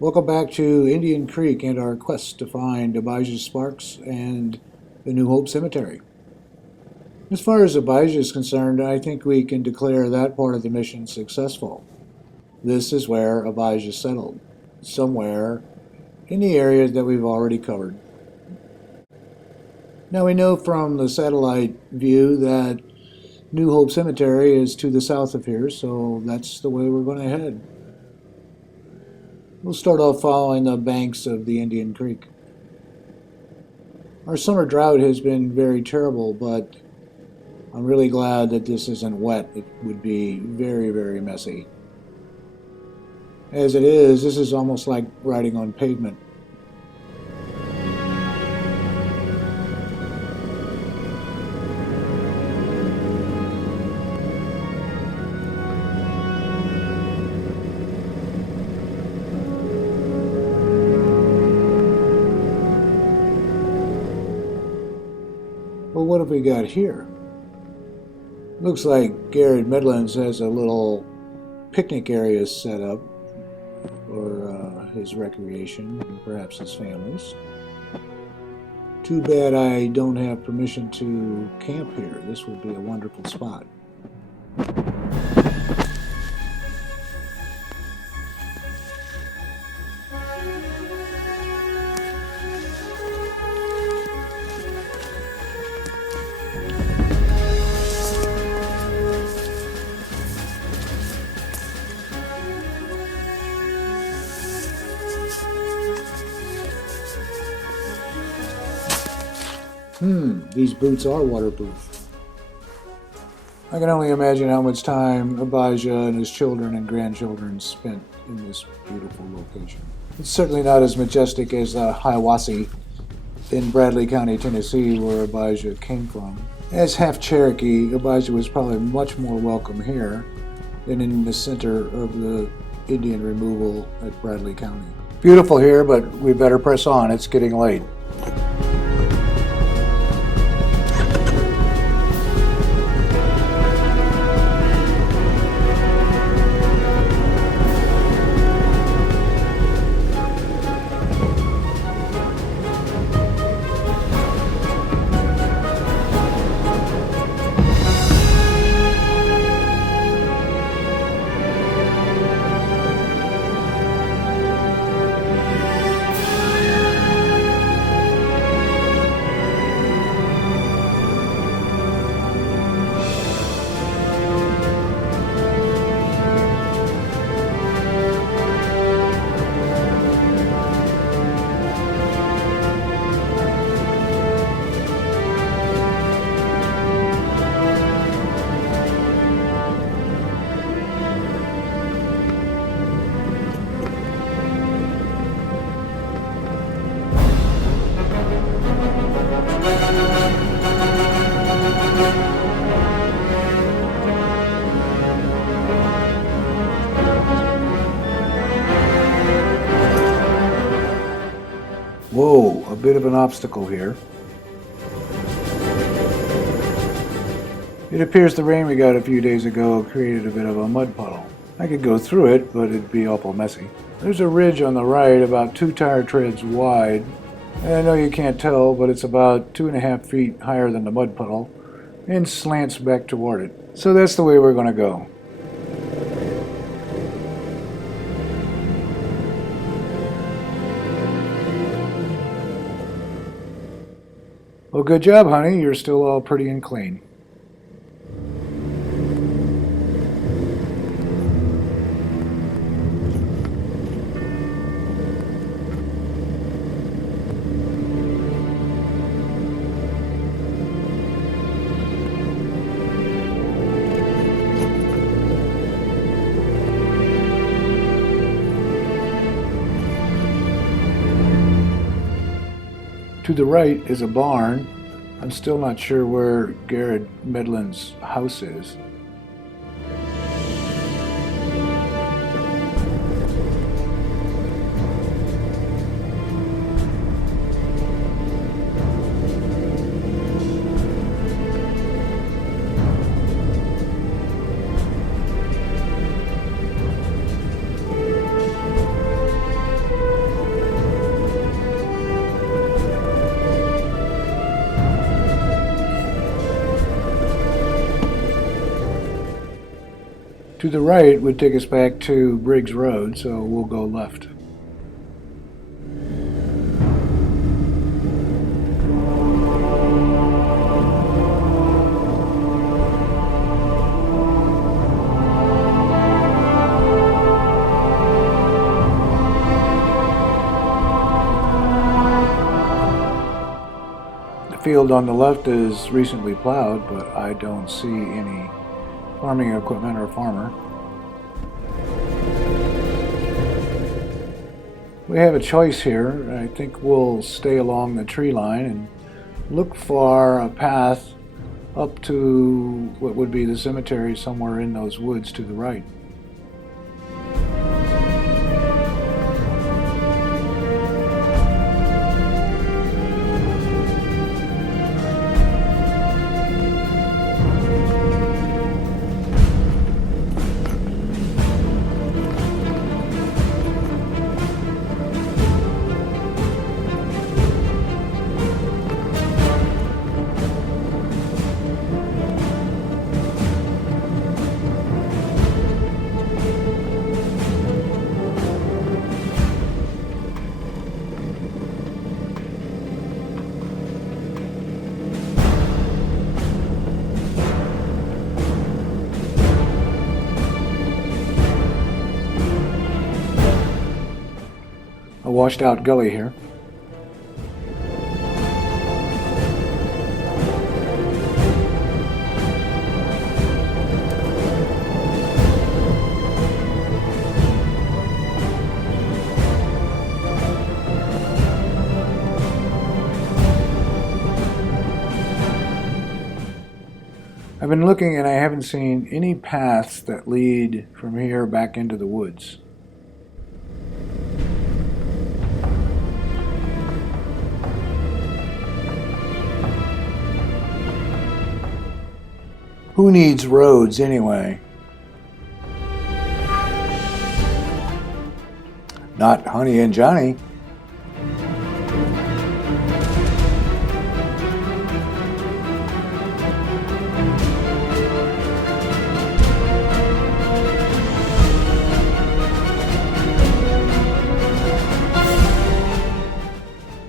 Welcome back to Indian Creek and our quest to find Abijah Sparks and the New Hope Cemetery. As far as Abijah is concerned, I think we can declare that part of the mission successful. This is where Abijah settled, somewhere in the area that we've already covered. Now we know from the satellite view that New Hope Cemetery is to the south of here, so that's the way we're going to head. We'll start off following the banks of the Indian Creek. Our summer drought has been very terrible, but I'm really glad that this isn't wet. It would be very, very messy. As it is, this is almost like riding on pavement. Well, what have we got here? Looks like Garrett Midlands has a little picnic area set up for his recreation and perhaps his family's. Too bad I don't have permission to camp here. This would be a wonderful spot. These boots are waterproof. I can only imagine how much time Abijah and his children and grandchildren spent in this beautiful location. It's certainly not as majestic as Hiawassee in Bradley County, Tennessee, where Abijah came from. As half Cherokee, Abijah was probably much more welcome here than in the center of the Indian removal at Bradley County. Beautiful here, but we better press on. It's getting late. Whoa, a bit of an obstacle here. It appears the rain we got a few days ago created a bit of a mud puddle. I could go through it, but it'd be awful messy. There's a ridge on the right about 2 tire treads wide, and I know you can't tell, but it's about 2.5 feet higher than the mud puddle and slants back toward it. So that's the way we're going to go. Well, good job, honey. You're still all pretty and clean. To the right is a barn. I'm still not sure where Garrett Midland's house is. To the right would take us back to Briggs Road, so we'll go left. The field on the left is recently plowed, but I don't see any farming equipment or farmer. We have a choice here. I think we'll stay along the tree line and look for a path up to what would be the cemetery somewhere in those woods to the right. A washed out gully here. I've been looking and I haven't seen any paths that lead from here back into the woods. Who needs roads anyway? Not Honey and Johnny.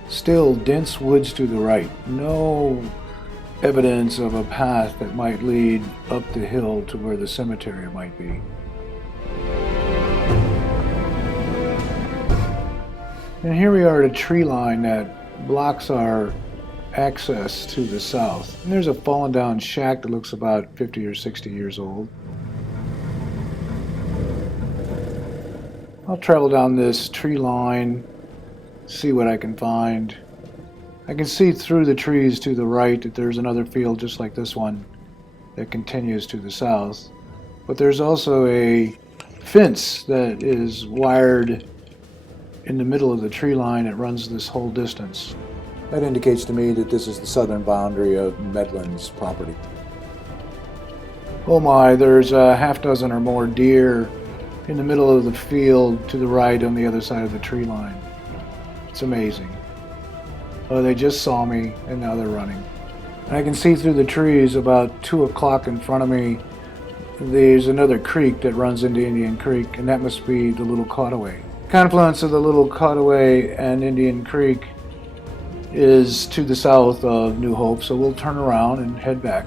Still dense woods to the right. No evidence of a path that might lead up the hill to where the cemetery might be. And here we are at a tree line that blocks our access to the south. And there's a fallen down shack that looks about 50 or 60 years old. I'll travel down this tree line, see what I can find. I can see through the trees to the right that there's another field just like this one that continues to the south. But there's also a fence that is wired in the middle of the tree line that runs this whole distance. That indicates to me that this is the southern boundary of Medland's property. Oh my, there's a half dozen or more deer in the middle of the field to the right on the other side of the tree line. It's amazing. Oh, they just saw me and now they're running. And I can see through the trees about 2 o'clock in front of me. There's another creek that runs into Indian Creek, and that must be the Little Cautaway. Confluence of the Little Cautaway and Indian Creek is to the south of New Hope, so we'll turn around and head back.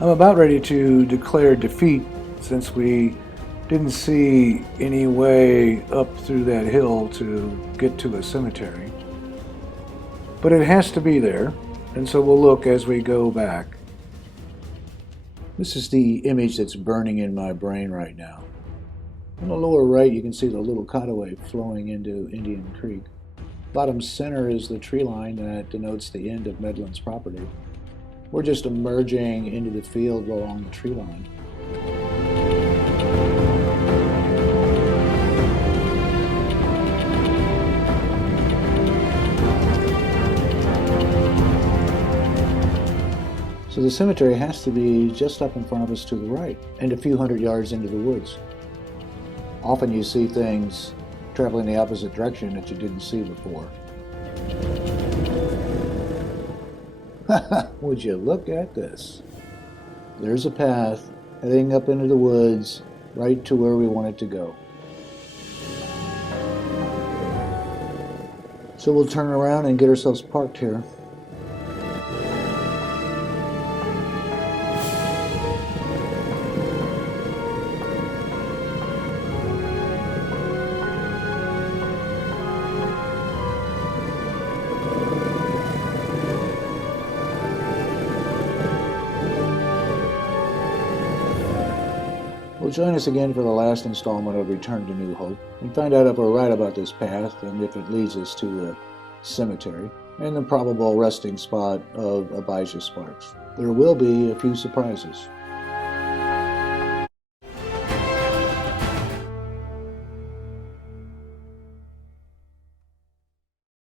I'm about ready to declare defeat since we didn't see any way up through that hill to get to a cemetery. But it has to be there, and so we'll look as we go back. This is the image that's burning in my brain right now. On the lower right, you can see the Little Cautaway flowing into Indian Creek. Bottom center is the tree line that denotes the end of Medland's property. We're just emerging into the field along the tree line. So the cemetery has to be just up in front of us to the right and a few hundred yards into the woods. Often you see things traveling the opposite direction that you didn't see before. Would you look at this? There's a path heading up into the woods, right to where we want it to go. So we'll turn around and get ourselves parked here. Well, join us again for the last installment of Return to New Hope and find out if we're right about this path and if it leads us to the cemetery and the probable resting spot of Abijah Sparks. There will be a few surprises.